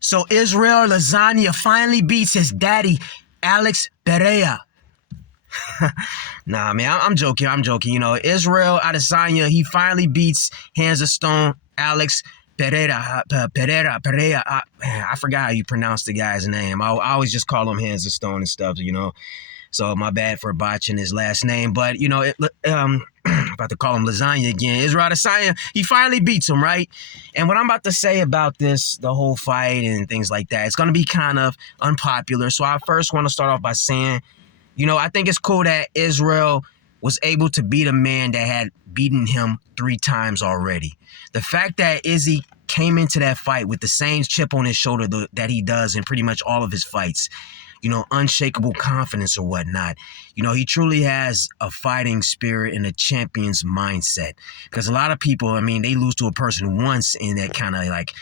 So Israel Lasagna finally beats his daddy, Alex Pereira. Nah, man, I'm joking. You know, Israel Adesanya, he finally beats Hands of Stone, Alex Pereira. I forgot how you pronounce the guy's name. I always just call him Hands of Stone and stuff, you know. So my bad for botching his last name. But, you know, about to call him Lasagna again. Israel Adesanya, he finally beats him, right? And what I'm about to say about this, the whole fight and things like that, it's going to be kind of unpopular. So I first want to start off by saying, you know, I think it's cool that Israel was able to beat a man that had beaten him 3 times already. The fact that Izzy came into that fight with the same chip on his shoulder that he does in pretty much all of his fights, you know, unshakable confidence or whatnot. You know, he truly has a fighting spirit and a champion's mindset. Because a lot of people, I mean, they lose to a person once and that kind of like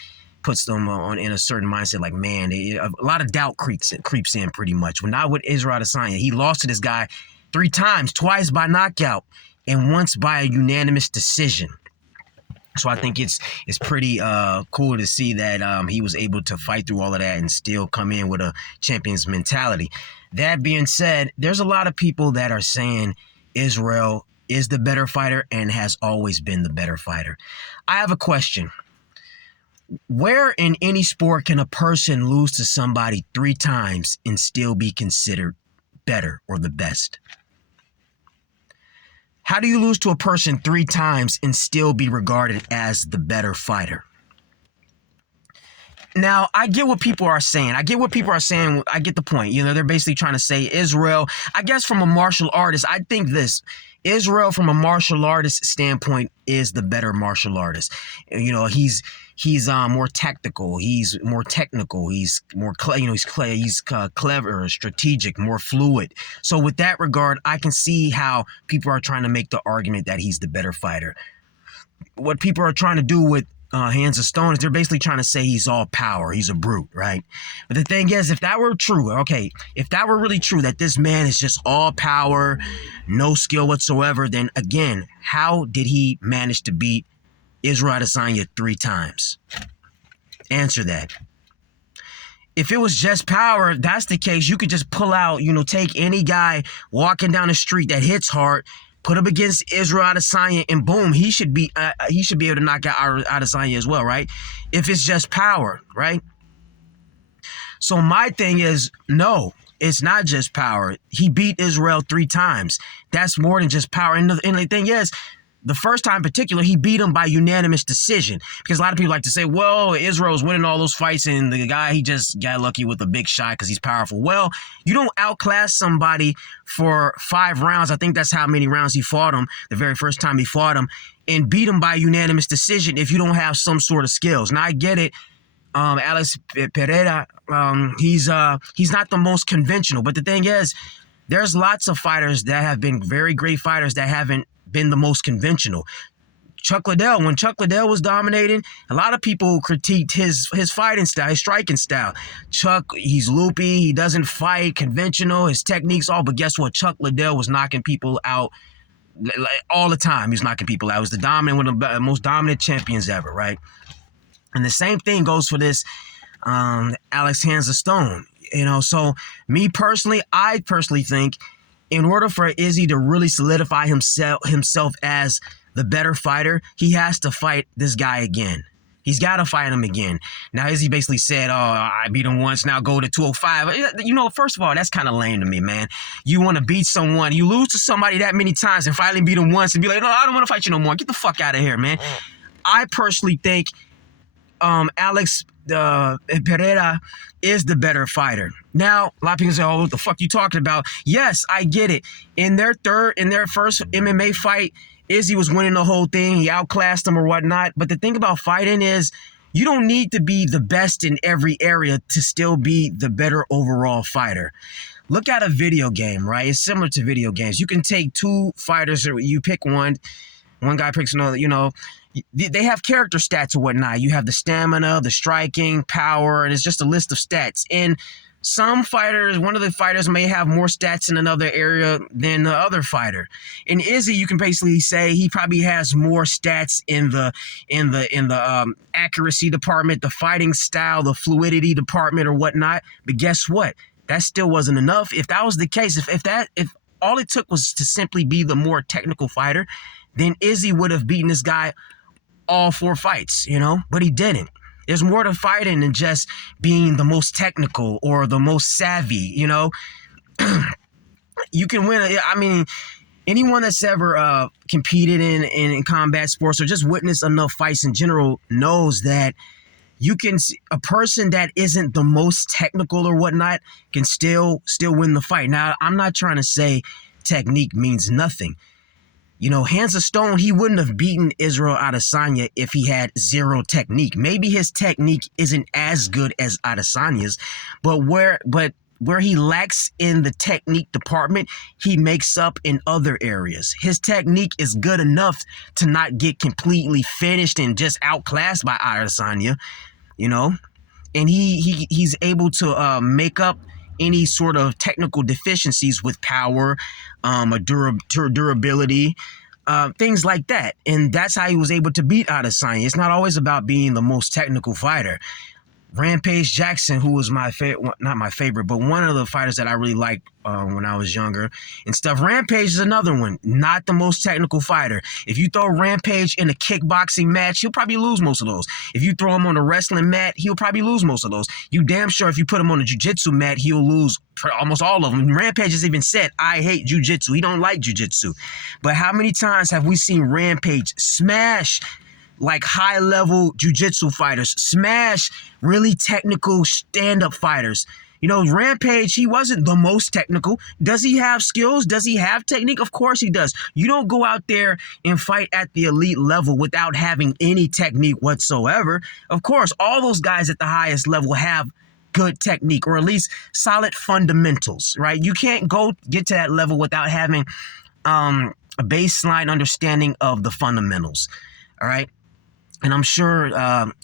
puts them on in a certain mindset like, man, a lot of doubt creeps in pretty much. When not with Israel Adesanya, he lost to this guy 3 times, twice by knockout and once by a unanimous decision. So I think it's pretty cool to see that he was able to fight through all of that and still come in with a champion's mentality. That being said, there's a lot of people that are saying Israel is the better fighter and has always been the better fighter. I have a question. Where in any sport can a person lose to somebody 3 times and still be considered better or the best? How do you lose to a person 3 times and still be regarded as the better fighter? Now, I get what people are saying. I get the point. You know, they're basically trying to say Israel, I guess from a martial artist, I think this. Israel, from a martial artist standpoint, is the better martial artist. You know, he's more tactical. He's more technical. He's more, he's clever, strategic, more fluid. So with that regard, I can see how people are trying to make the argument that he's the better fighter. What people are trying to do with Hands of Stone is they're basically trying to say he's all power. He's a brute, right? But the thing is, if that were true, if that were really true, that this man is just all power, no skill whatsoever, then again, how did he manage to beat Israel Adesanya 3 times? Answer that. If it was just power, that's the case. You could just pull out, take any guy walking down the street that hits hard, put him against Israel Adesanya, and boom, he should be able to knock out Adesanya as well, right? If it's just power, right? So my thing is, no, it's not just power. He beat Israel 3 times. That's more than just power. And the thing is, the first time in particular, he beat him by unanimous decision. Because a lot of people like to say, well, Israel's winning all those fights and the guy, he just got lucky with a big shot because he's powerful. Well, you don't outclass somebody for 5 rounds. I think that's how many rounds he fought him the very first time he fought him, and beat him by unanimous decision if you don't have some sort of skills. Now, I get it. Alex Pereira, he's not the most conventional. But the thing is, there's lots of fighters that have been very great fighters that haven't been the most conventional. Chuck Liddell, when Chuck Liddell was dominating, a lot of people critiqued his fighting style, his striking style. Chuck, he's loopy, he doesn't fight conventional, his technique's all, but guess what? Chuck Liddell was knocking people out all the time. He was knocking people out. He was one of the most dominant champions ever, right? And the same thing goes for this Alex Hands of Stone. So I personally think in order for Izzy to really solidify himself as the better fighter, he has to fight this guy again. He's got to fight him again. Now, Izzy basically said, I beat him once, now go to 205. First of all, that's kind of lame to me, man. You want to beat someone, you lose to somebody that many times and finally beat him once and be like, no, I don't want to fight you no more. Get the fuck out of here, man. I personally think Alex Pereira is the better fighter. Now, a lot of people say, what the fuck you talking about? Yes, I get it. In their first MMA fight, Izzy was winning the whole thing. He outclassed him or whatnot. But the thing about fighting is you don't need to be the best in every area to still be the better overall fighter. Look at a video game, right? It's similar to video games. You can take two fighters, or you pick one guy picks another, they have character stats or whatnot. You have the stamina, the striking, power, and it's just a list of stats. And some fighters, one of the fighters may have more stats in another area than the other fighter. In Izzy, you can basically say he probably has more stats in the accuracy department, the fighting style, the fluidity department, or whatnot. But guess what? That still wasn't enough. If that was the case, if all it took was to simply be the more technical fighter, then Izzy would have beaten this guy all 4 fights, but he didn't. There's more to fighting than just being the most technical or the most savvy, You can win. I mean, anyone that's ever competed in combat sports or just witnessed enough fights in general knows that you can a person that isn't the most technical or whatnot can still win the fight. Now, I'm not trying to say technique means nothing. Hands of Stone, he wouldn't have beaten Israel Adesanya if he had zero technique. Maybe his technique isn't as good as Adesanya's, but where he lacks in the technique department, he makes up in other areas. His technique is good enough to not get completely finished and just outclassed by Adesanya, and he's able to make up any sort of technical deficiencies with power, durability, things like that. And that's how he was able to beat Adesanya. It's not always about being the most technical fighter. Rampage Jackson, who was my favorite, not my favorite, but one of the fighters that I really liked when I was younger and stuff. Rampage is another one, not the most technical fighter. If you throw Rampage in a kickboxing match, he'll probably lose most of those. If you throw him on a wrestling mat, he'll probably lose most of those. You damn sure if you put him on a jiu-jitsu mat, he'll lose almost all of them. Rampage has even said, I hate jiu-jitsu. He don't like jiu-jitsu. But how many times have we seen Rampage smash like high-level jiu-jitsu fighters, smash really technical stand-up fighters? Rampage, he wasn't the most technical. Does he have skills? Does he have technique? Of course he does. You don't go out there and fight at the elite level without having any technique whatsoever. Of course, all those guys at the highest level have good technique, or at least solid fundamentals, right? You can't get to that level without having a baseline understanding of the fundamentals, all right? And I'm sure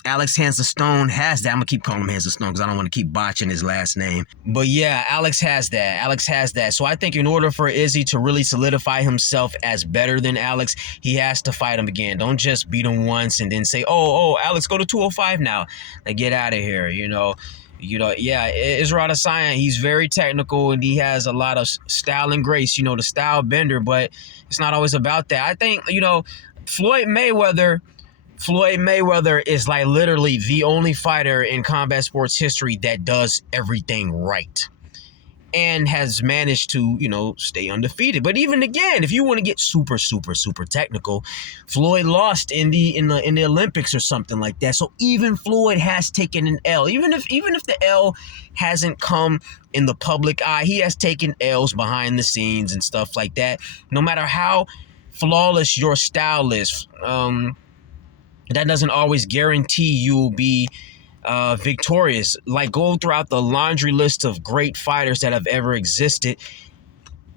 Alex Hands of Stone has that. I'm going to keep calling him Hands of Stone because I don't want to keep botching his last name. But yeah, Alex has that. So I think in order for Izzy to really solidify himself as better than Alex, he has to fight him again. Don't just beat him once and then say, oh, Alex, go to 205 now. Like, get out of here, yeah, Israel Adesanya, he's very technical and he has a lot of style and grace, the style bender, but it's not always about that. I think, Floyd Mayweather is like literally the only fighter in combat sports history that does everything right and has managed to, stay undefeated. But even again, if you want to get super, super, super technical, Floyd lost in the Olympics or something like that. So even Floyd has taken an L. Even if the L hasn't come in the public eye, he has taken L's behind the scenes and stuff like that. No matter how flawless your style is, that doesn't always guarantee you'll be victorious. Like, go throughout the laundry list of great fighters that have ever existed.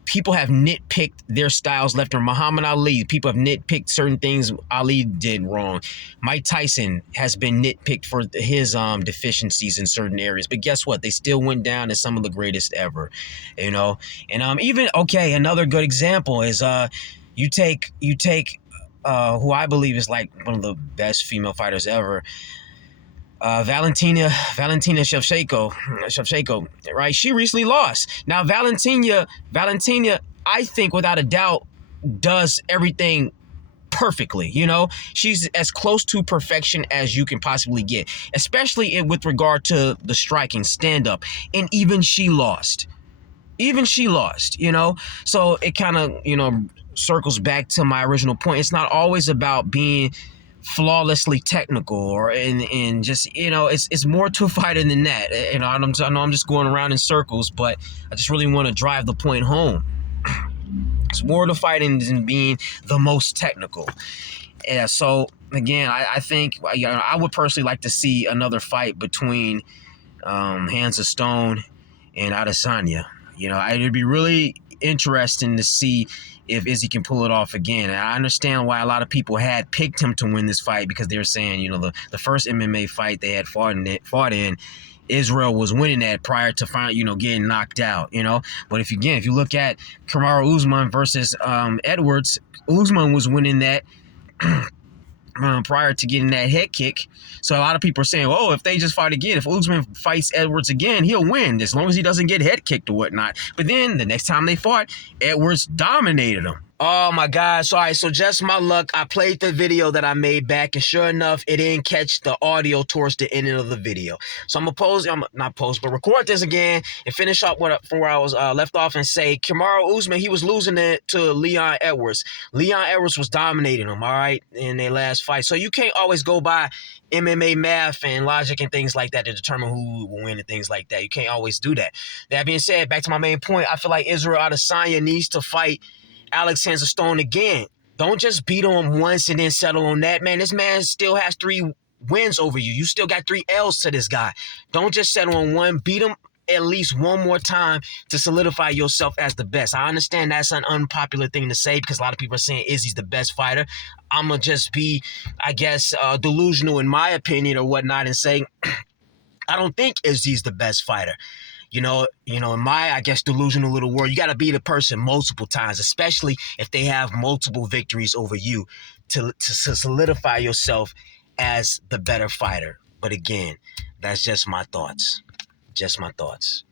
People have nitpicked their styles left. Or Muhammad Ali, people have nitpicked certain things Ali did wrong. Mike Tyson has been nitpicked for his deficiencies in certain areas. But guess what? They still went down as some of the greatest ever. And another good example is you take who I believe is like one of the best female fighters ever, Valentina Shevchenko, right? She recently lost. Now, Valentina, I think without a doubt does everything perfectly. She's as close to perfection as you can possibly get, especially with regard to the striking stand-up. And even she lost. So it kind of, circles back to my original point. It's not always about being flawlessly technical or just it's more to a fighter than that. I know I'm just going around in circles, but I just really want to drive the point home. It's more to fighting than being the most technical. Yeah. So again, I think I would personally like to see another fight between Hands of Stone and Adesanya. It'd be really interesting to see if Izzy can pull it off again. And I understand why a lot of people had picked him to win this fight, because they're saying, the first MMA fight they had fought in, Israel was winning that prior to getting knocked out. But if you look at Kamaru Usman versus Edwards, Usman was winning that prior to getting that head kick. So a lot of people are saying, oh, if they just fight again, if Usman fights Edwards again, he'll win as long as he doesn't get head kicked or whatnot. But then the next time they fought, Edwards dominated him. Oh my gosh. All right, so just my luck. I played the video that I made back, and sure enough, it didn't catch the audio towards the end of the video. So but record this again and finish up from where I was left off and say Kamaru Usman, he was losing it to Leon Edwards. Leon Edwards was dominating him, all right, in their last fight. So you can't always go by MMA math and logic and things like that to determine who will win and things like that. You can't always do that. That being said, back to my main point, I feel like Israel Adesanya needs to fight Alexander Stone again. Don't just beat him once and then settle on that, man. This man still has 3 wins over you. You still got 3 L's to this guy. Don't just settle on one. Beat him at least one more time to solidify yourself as the best. I understand that's an unpopular thing to say because a lot of people are saying Izzy's the best fighter. I'm going to just be, I guess, delusional in my opinion or whatnot and say I don't think Izzy's the best fighter. In my, I guess, delusional little world, you got to beat a person multiple times, especially if they have multiple victories over you to solidify yourself as the better fighter. But again, that's just my thoughts. Just my thoughts.